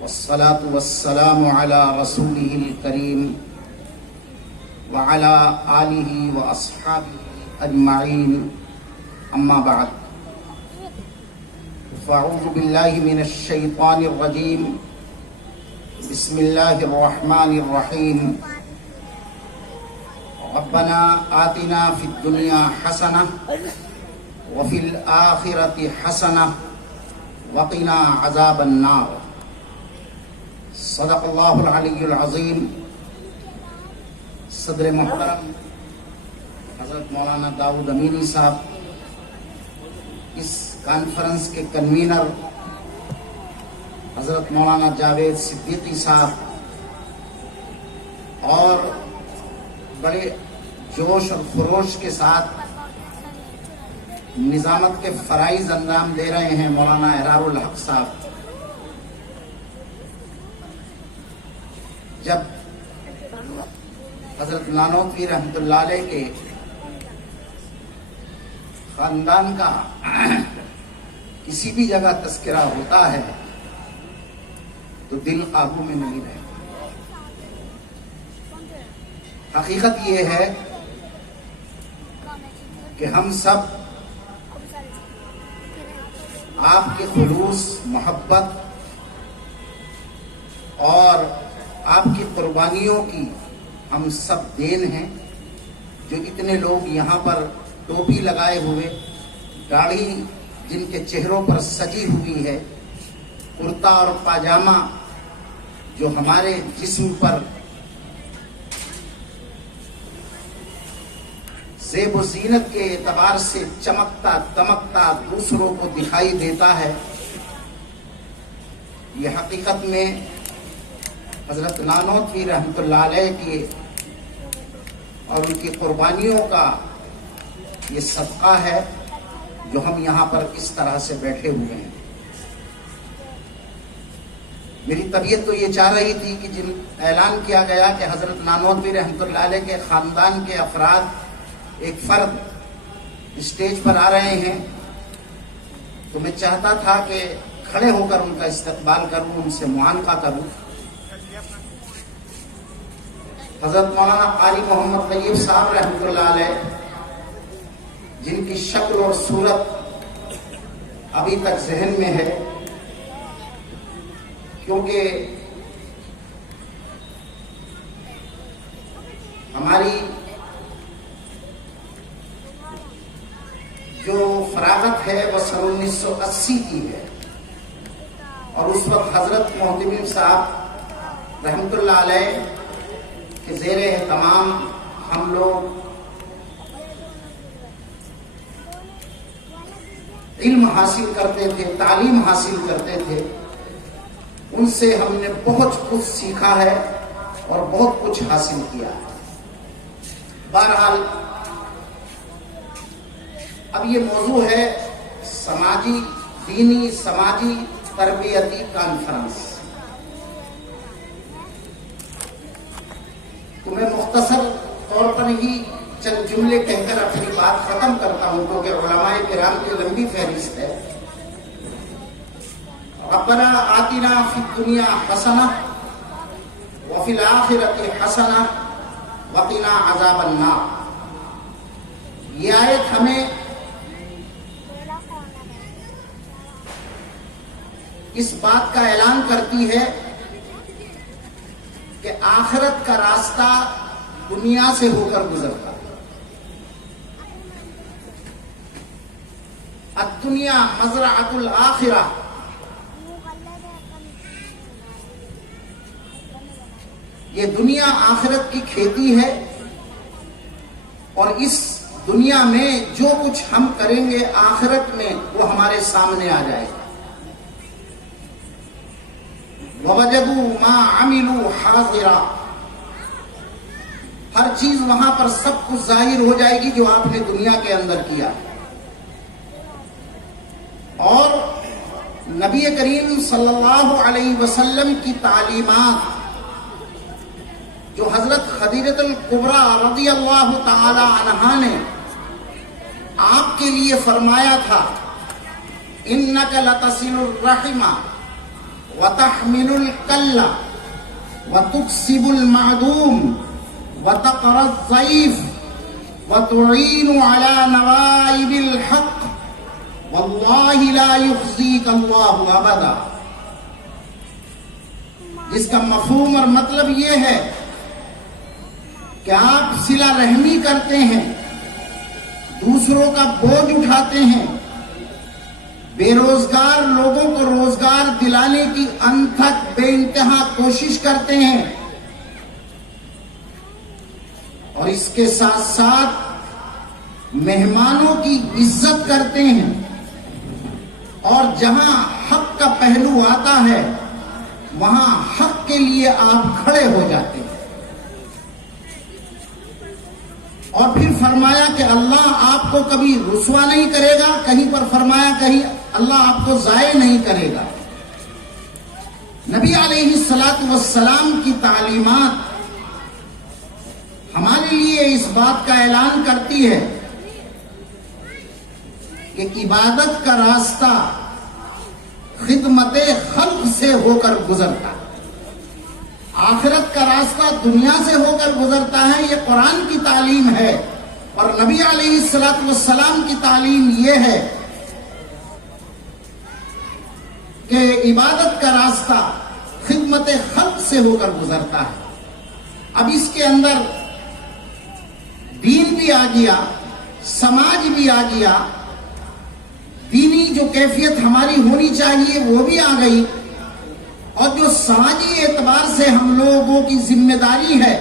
والصلاة والسلام على رسوله الكريم وعلى آله وأصحابه أجمعين أما بعد فأعوذ بالله من الشيطان الرجيم بسم الله الرحمن الرحيم ربنا آتنا في الدنيا حسنة وفي الآخرة حسنة وقنا عذاب النار صدق اللہ العلی العظیم۔ صدر محترم حضرت مولانا داؤد امینی صاحب، اس کانفرنس کے کنوینر حضرت مولانا جاوید صدیقی صاحب، اور بڑے جوش اور خروش کے ساتھ نظامت کے فرائض انجام دے رہے ہیں مولانا احرار الحق صاحب، جب حضرت نانوتوی رحمۃ اللہ علیہ کے خاندان کا کسی بھی جگہ تذکرہ ہوتا ہے تو دل قابو میں نہیں رہتا۔ حقیقت یہ ہے کہ ہم سب آپ کے خلوص، محبت اور آپ کی قربانیوں کی ہم سب دین ہیں، جو اتنے لوگ یہاں پر ٹوپی لگائے ہوئے، داڑھی جن کے چہروں پر سجی ہوئی ہے، کرتا اور پاجامہ جو ہمارے جسم پر زیب و زینت کے اعتبار سے چمکتا دمکتا دوسروں کو دکھائی دیتا ہے، یہ حقیقت میں حضرت نانوتوی رحمۃ اللہ علیہ کی اور ان کی قربانیوں کا یہ صدقہ ہے جو ہم یہاں پر اس طرح سے بیٹھے ہوئے ہیں۔ میری طبیعت تو یہ چاہ رہی تھی کہ جن اعلان کیا گیا کہ حضرت نانوتوی رحمۃ اللہ علیہ کے خاندان کے افراد ایک فرد اسٹیج پر آ رہے ہیں، تو میں چاہتا تھا کہ کھڑے ہو کر ان کا استقبال کروں، ان سے معانقہ کروں۔ حضرت مولانا قاری محمد طیب صاحب رحمۃ اللہ علیہ، جن کی شکل اور صورت ابھی تک ذہن میں ہے، کیونکہ ہماری جو فراغت ہے وہ سن 1980 کی ہے، اور اس وقت حضرت محتمیم صاحب رحمۃ اللہ علیہ کہ زیر اہتمام ہم لوگ علم حاصل کرتے تھے، تعلیم حاصل کرتے تھے، ان سے ہم نے بہت کچھ سیکھا ہے اور بہت کچھ حاصل کیا ہے۔ بہرحال اب یہ موضوع ہے سماجی، دینی، سماجی تربیتی کانفرنس۔ تو میں مختصر طور پر ہی چند جملے کہہ کر اپنی بات ختم کرتا ہوں، کیونکہ علماء کرام کی لمبی فہرست ہے۔ ربنا آتنا فی الدنیا حسنہ وفی الآخرۃ حسنہ وقنا عذاب النار۔ یہ آیت ہمیں اس بات کا اعلان کرتی ہے کہ آخرت کا راستہ دنیا سے ہو کر گزرتا ہے۔ الدنیا مزرعۃ الآخرہ، یہ دنیا آخرت کی کھیتی ہے، اور اس دنیا میں جو کچھ ہم کریں گے آخرت میں وہ ہمارے سامنے آ جائے گا۔ وَوَجَدُوا مَا عَمِلُوا حَاضِرًا، ہر چیز وہاں پر سب کچھ ظاہر ہو جائے گی جو آپ نے دنیا کے اندر کیا۔ اور نبی کریم صلی اللہ علیہ وسلم کی تعلیمات جو حضرت خدیجہ الکبریٰ رضی اللہ تعالی عنہا نے آپ کے لیے فرمایا تھا، اِنَّكَ لَتَصِلُ الرَّحِمَ وتحمل الكل وتكسب المعدوم وتقرى الضيف وتعين على نوائب الحق واللہ لا یخزیک اللہ ابدا. جس کا مفہوم اور مطلب یہ ہے کہ آپ صلہ رحمی کرتے ہیں، دوسروں کا بوجھ اٹھاتے ہیں، بے روزگار لوگوں کو روزگار دلانے کی انتھک بے انتہا کوشش کرتے ہیں، اور اس کے ساتھ ساتھ مہمانوں کی عزت کرتے ہیں، اور جہاں حق کا پہلو آتا ہے وہاں حق کے لیے آپ کھڑے ہو جاتے ہیں. اور پھر فرمایا کہ اللہ آپ کو کبھی رسوا نہیں کرے گا، کہیں پر فرمایا کہیں اللہ آپ کو ضائع نہیں کرے گا. نبی علیہ الصلوۃ والسلام کی تعلیمات ہمارے لیے اس بات کا اعلان کرتی ہے کہ عبادت کا راستہ خدمت خلق سے ہو کر گزرتا، آخرت کا راستہ دنیا سے ہو کر گزرتا ہے. یہ قرآن کی تعلیم ہے، اور نبی علیہ الصلوۃ والسلام کی تعلیم یہ ہے کہ عبادت کا راستہ خدمت خلق سے ہو کر گزرتا ہے. اب اس کے اندر دین بھی آ گیا، سماج بھی آ گیا، دینی جو کیفیت ہماری ہونی چاہیے وہ بھی آ گئی، اور جو سماجی اعتبار سے ہم لوگوں کی ذمہ داری ہے،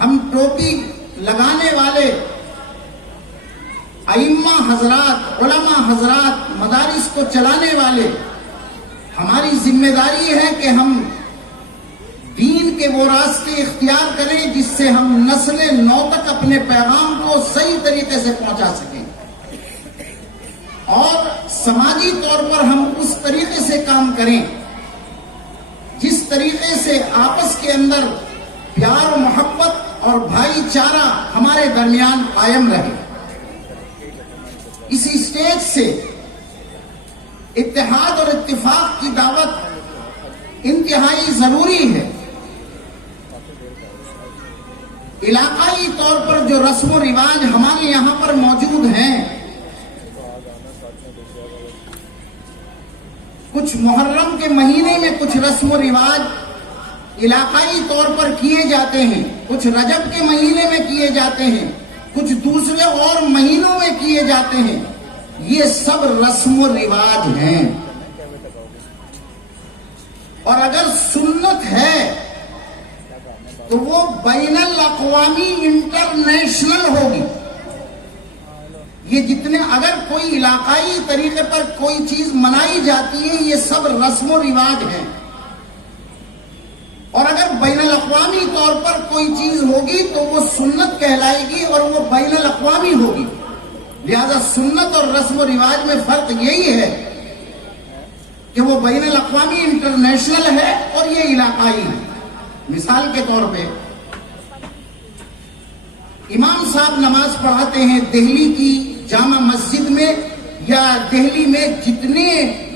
ہم ٹوپی لگانے والے ائمہ حضرات، علماء حضرات، مدارس کو چلانے والے، ہماری ذمہ داری ہے کہ ہم دین کے وہ راستے اختیار کریں جس سے ہم نسل نو تک اپنے پیغام کو صحیح طریقے سے پہنچا سکیں، اور سماجی طور پر ہم اس طریقے سے کام کریں جس طریقے سے آپس کے اندر پیار و محبت اور بھائی چارہ ہمارے درمیان قائم رہے. اسی اسٹیج سے اتحاد اور اتفاق کی دعوت انتہائی ضروری ہے. علاقائی طور پر جو رسم و رواج ہمارے یہاں پر موجود ہیں، کچھ محرم کے مہینے میں کچھ رسم و رواج علاقائی طور پر کیے جاتے ہیں، کچھ رجب کے مہینے میں کیے جاتے ہیں، کچھ دوسرے اور مہینوں میں کیے جاتے ہیں. یہ سب رسم و رواج ہیں، اور اگر سنت ہے تو وہ بین الاقوامی انٹرنیشنل ہوگی. یہ جتنے اگر کوئی علاقائی طریقے پر کوئی چیز منائی جاتی ہے یہ سب رسم و رواج ہیں، اور اگر بین الاقوامی طور پر کوئی چیز ہوگی تو وہ سنت کہلائے گی اور وہ بین الاقوامی ہوگی. لہذا سنت اور رسم و رواج میں فرق یہی ہے کہ وہ بین الاقوامی انٹرنیشنل ہے اور یہ علاقائی ہے. مثال کے طور پہ امام صاحب نماز پڑھاتے ہیں دہلی کی جامع مسجد میں، یا دہلی میں جتنے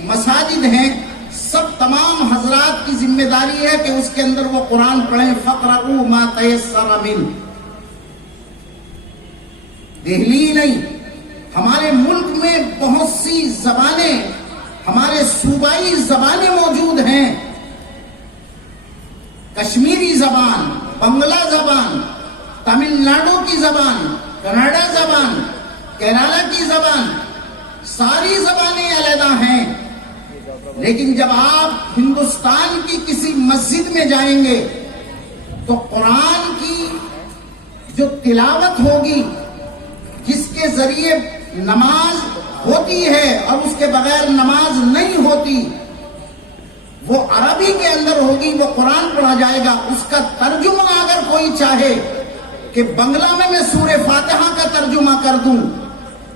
مساجد ہیں سب تمام حضرات کی ذمہ داری ہے کہ اس کے اندر وہ قرآن پڑھیں. فَقْرَؤُوا مَا تَيَسَّرَ مِنْهُ. دہلی ہی نہیں، ہمارے ملک میں بہت سی زبانیں، ہمارے صوبائی زبانیں موجود ہیں. کشمیری زبان، بنگلہ زبان، تمل ناڈو کی زبان، کناڈا زبان، کیرالہ کی زبان، ساری زبانیں علیحدہ ہیں. لیکن جب آپ ہندوستان کی کسی مسجد میں جائیں گے تو قرآن کی جو تلاوت ہوگی، جس کے ذریعے نماز ہوتی ہے اور اس کے بغیر نماز نہیں ہوتی، وہ عربی کے اندر ہوگی، وہ قرآن پڑھا جائے گا. اس کا ترجمہ اگر کوئی چاہے کہ بنگلہ میں سورہ فاتحہ کا ترجمہ کر دوں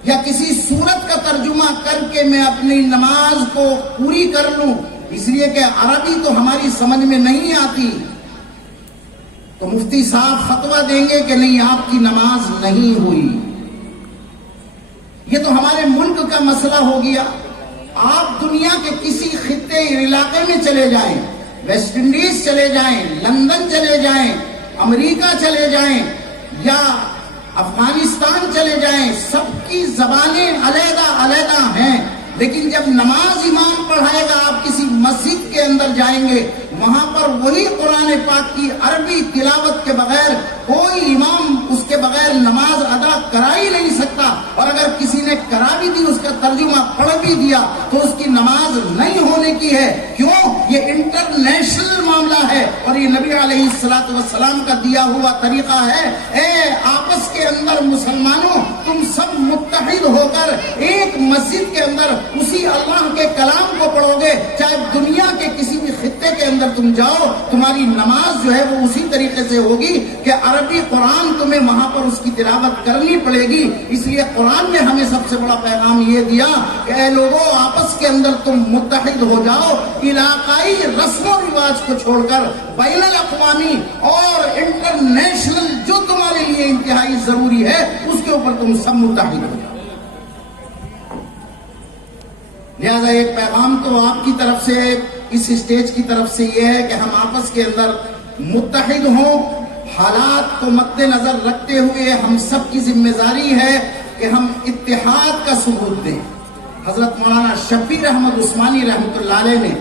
یا کسی سورت کا ترجمہ کر کے میں اپنی نماز کو پوری کر لوں، اس لیے کہ عربی تو ہماری سمجھ میں نہیں آتی، تو مفتی صاحب فتویٰ دیں گے کہ نہیں آپ کی نماز نہیں ہوئی. یہ تو ہمارے ملک کا مسئلہ ہو گیا. آپ دنیا کے کسی خطے علاقے میں چلے جائیں، ویسٹ انڈیز چلے جائیں، لندن چلے جائیں، امریکہ چلے جائیں یا افغانستان چلے جائیں، سب کی زبانیں علیحدہ علیحدہ ہیں، لیکن جب نماز امام پڑھائے گا آپ کسی مسجد کے اندر جائیں گے، وہاں پر وہی قرآن پاک کی عربی تلاوت کے بغیر کوئی امام اس کے بغیر نماز ادا کرا ہی نہیں سکتا، اور اگر کسی نے کرا بھی دی، اس کا ترجمہ پڑھ بھی دیا تو اس کی نماز نہیں ہونے کی ہے۔ کیوں؟ یہ انٹرنیشنل معاملہ ہے اور یہ نبی علیہ الصلوۃ والسلام کا دیا ہوا طریقہ ہے۔ اے آپس کے اندر مسلمانوں، تم سب متحد ہو کر ایک مسجد کے اندر اسی اللہ کے کلام کو پڑھو گے، چاہے دنیا کے کسی بھی خطے کے اندر تم جاؤ، تمہاری نماز جو ہے وہ اسی طریقے سے ہوگی کہ عربی قرآن تمہیں وہاں پر اس کی تلاوت کرنی پڑے گی۔ اس لیے قرآن نے ہمیں سب سے بڑا پیغام یہ دیا کہ اے لوگوں، آپس کے اندر تم متحد ہو جاؤ، علاقائی رسم و رواج کو چھوڑ کر بین الاقوامی اور انٹرنیشنل جو تمہارے لیے انتہائی ضروری ہے اس کے اوپر تم سب متحد ہو جاؤ۔ لہذا ایک پیغام تو آپ کی طرف سے، اس اسٹیج کی طرف سے یہ ہے کہ ہم آپس کے اندر متحد ہوں۔ حالات کو مد نظر رکھتے ہوئے ہم سب کی ذمہ داری ہے کہ ہم اتحاد کا ثبوت دیں۔ حضرت مولانا شبیر احمد عثمانی رحمۃ اللہ علیہ نے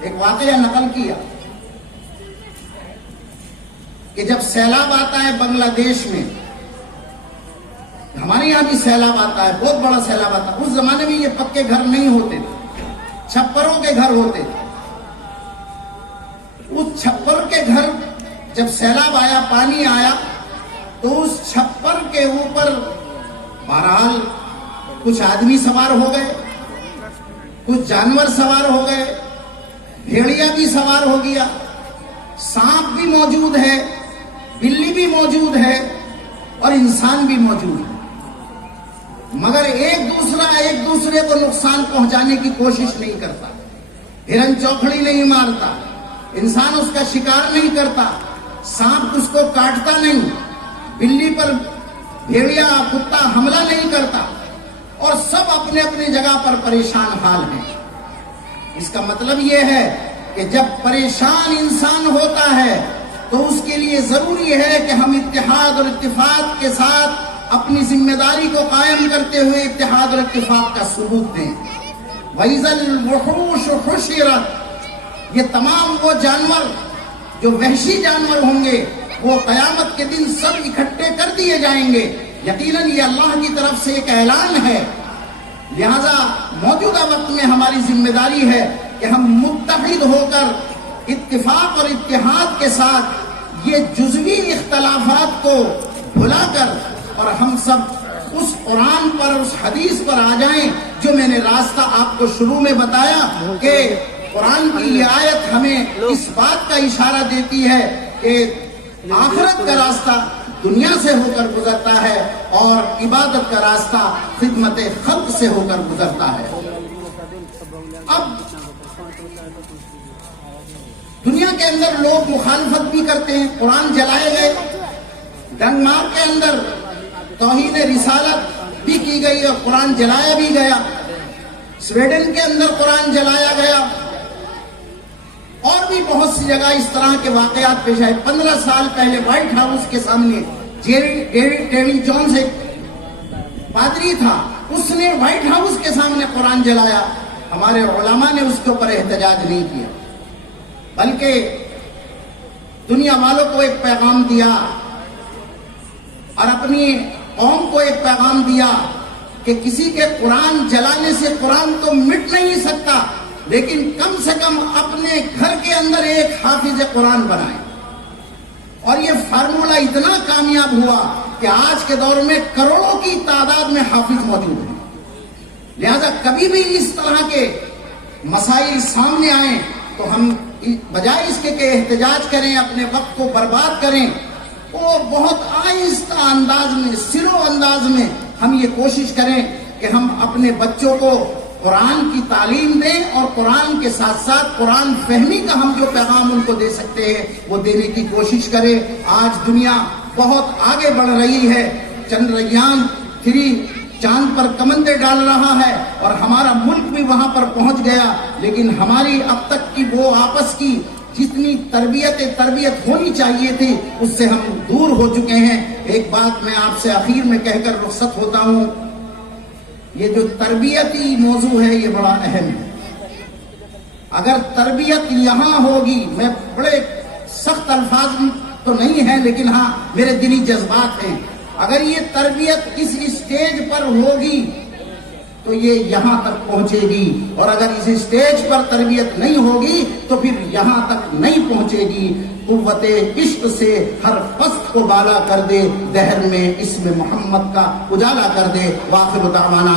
ایک واقعہ نقل کیا کہ جب سیلاب آتا ہے بنگلہ دیش میں، ہمارے یہاں بھی سیلاب آتا ہے، بہت بڑا سیلاب آتا ہے، اس زمانے میں یہ پکے گھر نہیں ہوتے تھے، چھپروں کے گھر ہوتے تھے۔ اس چھپر کے گھر جب سیلاب آیا، پانی آیا، تو اس چھپر کے اوپر بہرحال کچھ آدمی سوار ہو گئے، کچھ جانور سوار ہو گئے، بھیڑیا بھی سوار ہو گیا، سانپ بھی موجود ہے، بلی بھی موجود ہے اور انسان بھی موجود ہے، مگر ایک دوسرے کو نقصان پہنچانے کی کوشش نہیں کرتا۔ ہرن چوکھڑی نہیں مارتا، انسان اس کا شکار نہیں کرتا، سانپ اس کو کاٹتا نہیں، بلی پر بھیڑیا کتا حملہ نہیں کرتا، اور سب اپنے اپنے جگہ پر پریشان حال ہیں۔ اس کا مطلب یہ ہے کہ جب پریشان انسان ہوتا ہے تو اس کے لیے ضروری ہے کہ ہم اتحاد اور اتفاق کے ساتھ اپنی ذمہ داری کو قائم کرتے ہوئے اتحاد اور اتفاق کا ثبوت دیں۔ وَإِذَا الْوُحُوشُ حُشِرَتْ، یہ تمام وہ جانور جو وحشی جانور ہوں گے وہ قیامت کے دن سب اکٹھے کر دیے جائیں گے۔ یقیناً یہ اللہ کی طرف سے ایک اعلان ہے، لہذا موجودہ وقت میں ہماری ذمہ داری ہے کہ ہم متحد ہو کر اتفاق اور اتحاد کے ساتھ یہ جزوی اختلافات کو بھلا کر اور ہم سب اس قرآن پر، اس حدیث پر آ جائیں جو میں نے راستہ آپ کو شروع میں بتایا کہ قرآن کی یہ آیت ہمیں اس بات کا اشارہ دیتی ہے کہ آخرت کا راستہ دنیا سے ہو کر گزرتا ہے اور عبادت کا راستہ خدمت خلق سے ہو کر گزرتا ہے۔ اب دنیا کے اندر لوگ مخالفت بھی کرتے ہیں، قرآن جلائے گئے، ڈنمارک کے اندر توہین رسالت بھی کی گئی اور قرآن جلایا بھی گیا، سویڈن کے اندر قرآن جلایا گیا، اور بھی بہت سی جگہ اس طرح کے واقعات پیش آئے۔ 15 سال پہلے وائٹ ہاؤس کے سامنے ڈیوڈ جونز ایک پادری تھا، اس نے وائٹ ہاؤس کے سامنے قرآن جلایا، ہمارے علماء نے اس کے اوپر احتجاج نہیں کیا، بلکہ دنیا والوں کو ایک پیغام دیا اور اپنی قوم کو ایک پیغام دیا کہ کسی کے قرآن جلانے سے قرآن تو مٹ نہیں سکتا، لیکن کم سے کم اپنے گھر کے اندر ایک حافظ قرآن بنائیں۔ اور یہ فارمولہ اتنا کامیاب ہوا کہ آج کے دور میں کروڑوں کی تعداد میں حافظ موجود ہیں۔ لہذا کبھی بھی اس طرح کے مسائل سامنے آئیں تو ہم بجائے اس کے کہ احتجاج کریں، اپنے وقت کو برباد کریں، وہ بہت آہستہ انداز میں، سلو انداز میں ہم یہ کوشش کریں کہ ہم اپنے بچوں کو قرآن کی تعلیم دیں اور قرآن کے ساتھ ساتھ قرآن فہمی کا ہم جو پیغام ان کو دے سکتے ہیں وہ دینے کی کوشش کریں۔ آج دنیا بہت آگے بڑھ رہی ہے، چندریان 3 چاند پر کمندیں ڈال رہا ہے اور ہمارا ملک بھی وہاں پر پہنچ گیا، لیکن ہماری اب تک کی وہ آپس کی جتنی تربیت ہونی چاہیے تھی اس سے ہم دور ہو چکے ہیں۔ ایک بات میں آپ سے آخر میں کہہ کر رخصت ہوتا ہوں، یہ جو تربیتی موضوع ہے یہ بڑا اہم ہے۔ اگر تربیت یہاں ہوگی، میں بڑے سخت الفاظ تو نہیں ہیں لیکن ہاں میرے دلی جذبات ہیں، اگر یہ تربیت اس اسٹیج پر ہوگی تو یہ یہاں تک پہنچے گی، اور اگر اس اسٹیج پر تربیت نہیں ہوگی تو پھر یہاں تک نہیں پہنچے گی۔ قوت عشق سے ہر پست کو بالا کر دے، دہر میں اسم محمد کا اجالا کر دے۔ وآخر دعوانا